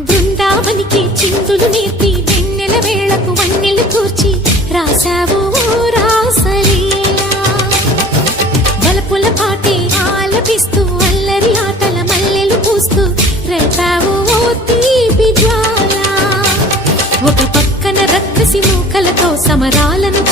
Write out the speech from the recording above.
బృందావనికి చిందులు నేర్పి వెన్నెల వేళకు వన్నెలు కూర్చి రాసావు రాసలీలా బలపుల పాటే ఆలపిస్తూ అల్లరి ఆటల మల్లెలు పూస్తూ రేపావు తీపి జ్వాల ఒక పక్కన రక్కసి మూకలతో సమరాలను